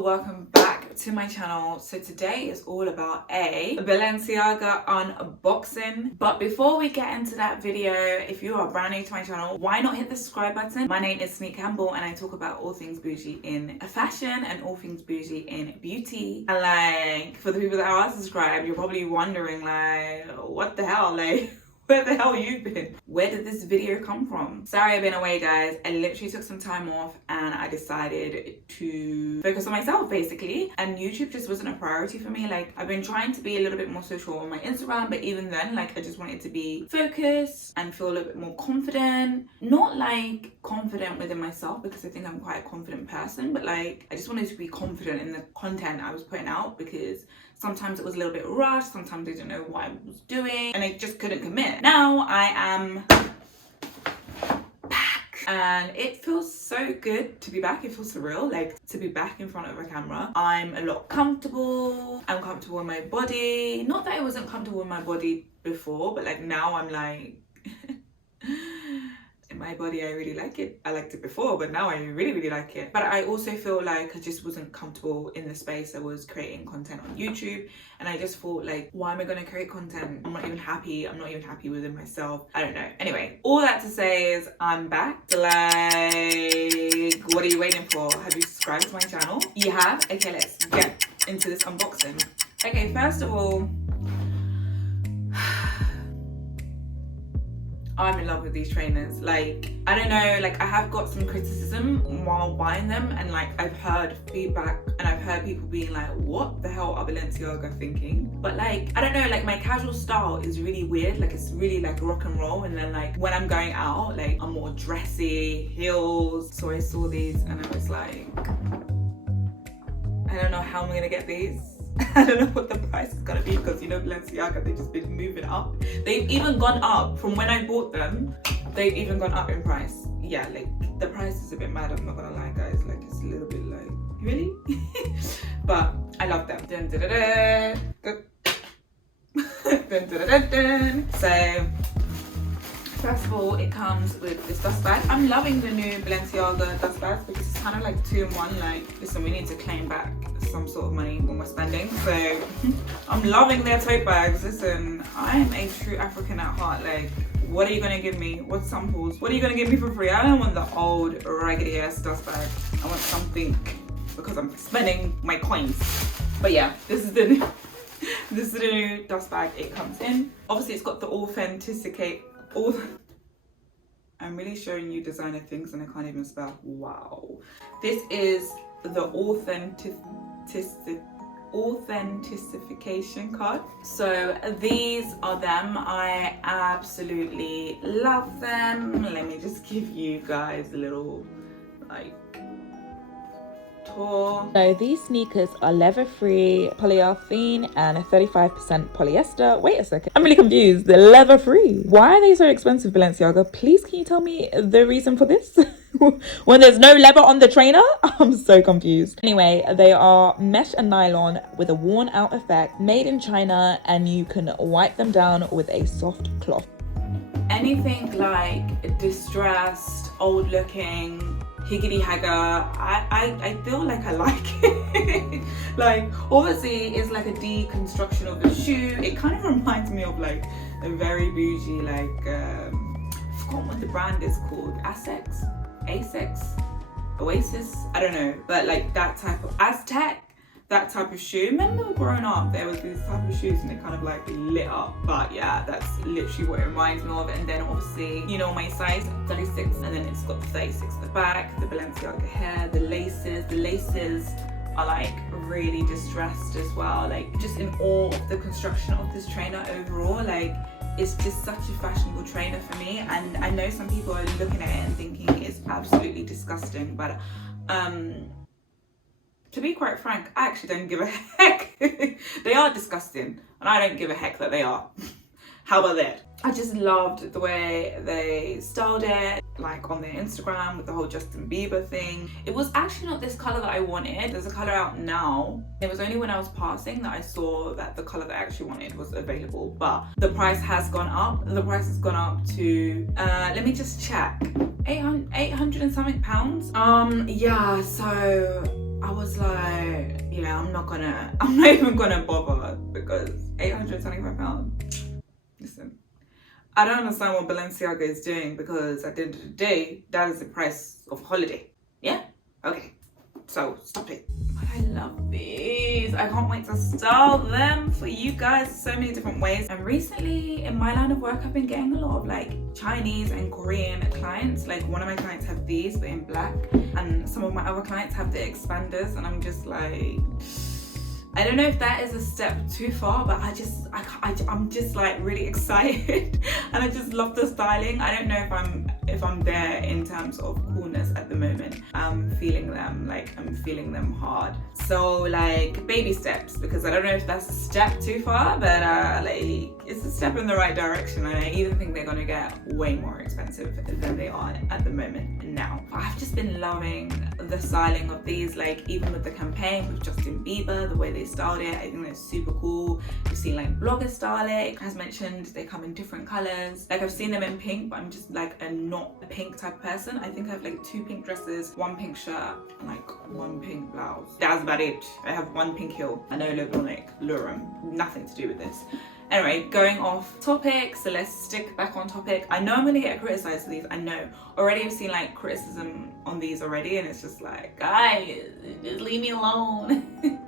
welcome back to my channel. So today is all about a Balenciaga unboxing. But before we get into that video, if you are brand new to my channel, why not hit the subscribe button? My name is Tonique Campbell and I talk about all things bougie in fashion and all things bougie in beauty. And like, for the people that are subscribed, you're probably wondering like, what the hell, like, where the hell you been? Where did this video come from? Sorry I've been away, guys. I literally took some time off and I decided to focus on myself basically, and YouTube just wasn't a priority for me. Like, I've been trying to be a little bit more social on my Instagram, but even then, like, I just wanted to be focused and feel a little bit more confident. Not like confident within myself, because I think I'm quite a confident person, but like, I just wanted to be confident in the content I was putting out, because sometimes it was a little bit rushed, sometimes I didn't know what I was doing, and I just couldn't commit. Now I am back, and it feels so good to be back. It feels surreal, like, to be back in front of a camera. I'm a lot comfortable. I'm comfortable in my body. Not that I wasn't comfortable in my body before, but like now I'm like, in my body, I really like it. I liked it before, but now I really, really like it. But I also feel like I just wasn't comfortable in the space I was creating content on YouTube. And I just thought like, why am I gonna create content? I'm not even happy. I'm not even happy within myself. I don't know. Anyway, all that to say is I'm back. Like, what are you waiting for? Have you subscribed to my channel? You have? Okay, let's get into this unboxing. Okay, first of all, I'm in love with these trainers. Like, I don't know, like, I have got some criticism while buying them, and like, I've heard feedback and I've heard people being like, what the hell are Balenciaga thinking? But like, I don't know, like, my casual style is really weird. Like, it's really like rock and roll, and then like when I'm going out, like, I'm more dressy, heels. So I saw these and I was like, I don't know how I'm gonna get these. I don't know what the price is gonna be, because you know Balenciaga, they've just been moving up. They've even gone up from when I bought them. They've even gone up in price. Yeah, like, the price is a bit mad, I'm not gonna lie, guys. Like, it's a little bit like, really? But I love them. Dun, dun, dun, dun. Dun, dun, dun, dun. So first of all, it comes with this dust bag. I'm loving the new Balenciaga dust bags, because it's kind of like 2-in-1. Like, listen, we need to claim back some sort of money when we're spending. So I'm loving their tote bags. Listen, I'm a true African at heart. Like, what are you gonna give me? What samples? What are you gonna give me for free? I don't want the old raggedy ass dust bag. I want something, because I'm spending my coins. But yeah, this is the new dust bag it comes in. Obviously, it's got the authenticate. I'm really showing you designer things and I can't even spell. Wow. This is the authentication card. So these are them. I absolutely love them. Let me just give you guys a little like tour. So these sneakers are leather-free, polyurethane, and 35% polyester. Wait a second, I'm really confused. They're leather-free. Why are they so expensive, Balenciaga? Please, can you tell me the reason for this? When there's no leather on the trainer? I'm so confused. Anyway, they are mesh and nylon with a worn-out effect, made in China, and you can wipe them down with a soft cloth. Anything like distressed, old-looking, higgity hagger, I feel like I like it. Like, obviously it's like a deconstruction of the shoe. It kind of reminds me of like a very bougie, like I forgot what the brand is called. Asics, Oasis, I don't know, but like that type of Aztec, that type of shoe. Remember growing up, there was these type of shoes and they kind of like lit up. But yeah, that's literally what it reminds me of. And then obviously, you know my size, 36, and then it's got the 36 at the back, the Balenciaga hair, the laces are like really distressed as well. Like, just in awe of the construction of this trainer overall. Like, it's just such a fashionable trainer for me. And I know some people are looking at it and thinking it's absolutely disgusting, but to be quite frank, I actually don't give a heck. They are disgusting, and I don't give a heck that they are. How about that? I just loved the way they styled it, like on their Instagram with the whole Justin Bieber thing. It was actually not this color that I wanted. There's a color out now. It was only when I was passing that I saw that the color that I actually wanted was available, but the price has gone up. The price has gone up to, let me just check, 800 and something pounds. Yeah, so I was like, yeah, I'm not even gonna bother, because £825. Listen, I don't understand what Balenciaga is doing, because at the end of the day, that is the price of holiday. Yeah? Okay. So stop it. But I love these. I can't wait to style them for you guys so many different ways. And recently in my line of work, I've been getting a lot of like Chinese and Korean clients. Like one of my clients have these but in black, and some of my other clients have the expanders, and I'm just like, I don't know if that is a step too far, but I'm just like really excited and I just love the styling. I don't know if I'm there in terms of coolness at the moment. I'm feeling them hard. So like baby steps, because I don't know if that's a step too far, but like it's a step in the right direction, and I even think they're gonna get way more expensive than they are at the moment now. I've just been loving the styling of these, like even with the campaign with Justin Bieber, the way they styled it, I think that's super cool. I've seen like bloggers style it. As mentioned, they come in different colors. Like I've seen them in pink, but I'm just like not a pink type of person. I think I have like 2 pink dresses, 1 pink shirt, and like 1 pink blouse. That's about it. I have 1 pink heel. I know Lurum, nothing to do with this. Anyway, going off topic, so let's stick back on topic. I know I'm gonna get criticized for these, I know. Already I've seen like criticism on these already, and it's just like, guys, just leave me alone.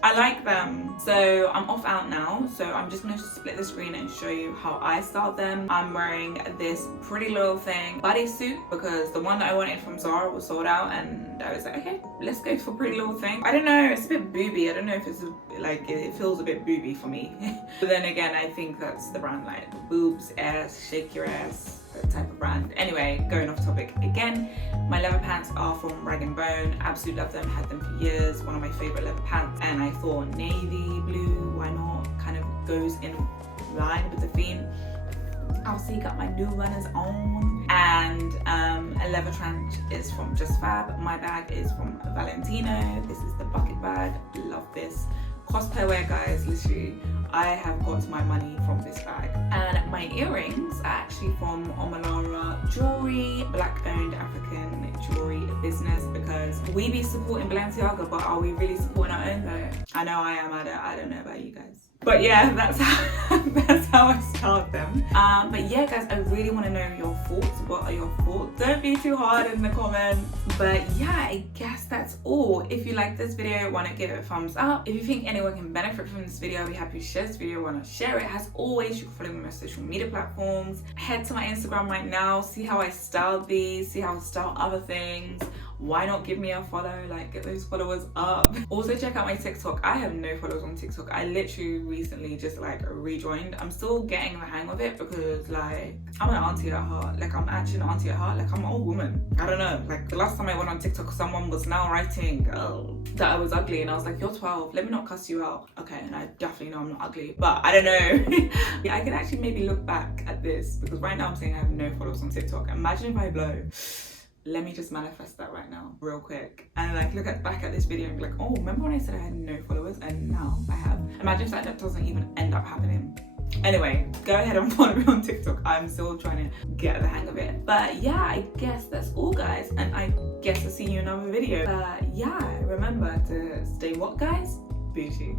I like them. So I'm off out now, so I'm just gonna split the screen and show you how I styled them. I'm wearing this Pretty Little Thing bodysuit, because the one that I wanted from Zara was sold out, and I was like, okay, let's go for Pretty Little Thing. I don't know, it's a bit booby. I don't know if it's like, it feels a bit booby for me. But then again, I think that's the brand, like boobs, ass, shake your ass, that type of brand. Anyway, going off topic again, my leather pants are from Rag & Bone. Absolutely love them, had them for years. One of my favorite leather pants, and I thought navy blue, why not? Kind of goes in line with the theme. Also, got my new runners on, and a leather trench is from Just Fab. My bag is from Valentino. This is the bucket bag. Love this. Cost per wear, guys, literally I have got my money from this bag. And my earrings are actually from Omalara Jewelry, black owned African jewelry business, because we be supporting Balenciaga, but are we really supporting our own though? I know I am. I don't know about you guys. But yeah, that's how I start them. But yeah, guys, I really want to know your thoughts. What are your thoughts? Don't be too hard in the comments. But yeah, I guess that's all. If you like this video, why not give it a thumbs up? If you think anyone can benefit from this video, I'll be happy to share this video. Why not share it? As always, you can follow me on my social media platforms. Head to my Instagram right now, see how I styled these, see how I style other things. Why not give me a follow? Like, get those followers up. Also check out my TikTok. I have no followers on TikTok. I literally recently just like rejoined. I'm still getting the hang of it, because like I'm an auntie at heart. Like I'm actually an auntie at heart. Like I'm an old woman. I don't know, like the last time I went on TikTok, someone was now writing that I was ugly, and I was like, you're 12, let me not cuss you out. Okay, and I definitely know I'm not ugly, but I don't know. Yeah, I can actually maybe look back at this, because right now I'm saying I have no followers on TikTok. Imagine if I blow. Let me just manifest that right now, real quick. And like look back at this video and be like, oh, remember when I said I had no followers and now I have? Imagine if that doesn't even end up happening. Anyway, go ahead and follow me on TikTok. I'm still trying to get the hang of it. But yeah, I guess that's all, guys. And I guess I'll see you in another video. But yeah, remember to stay what, guys? Bougie.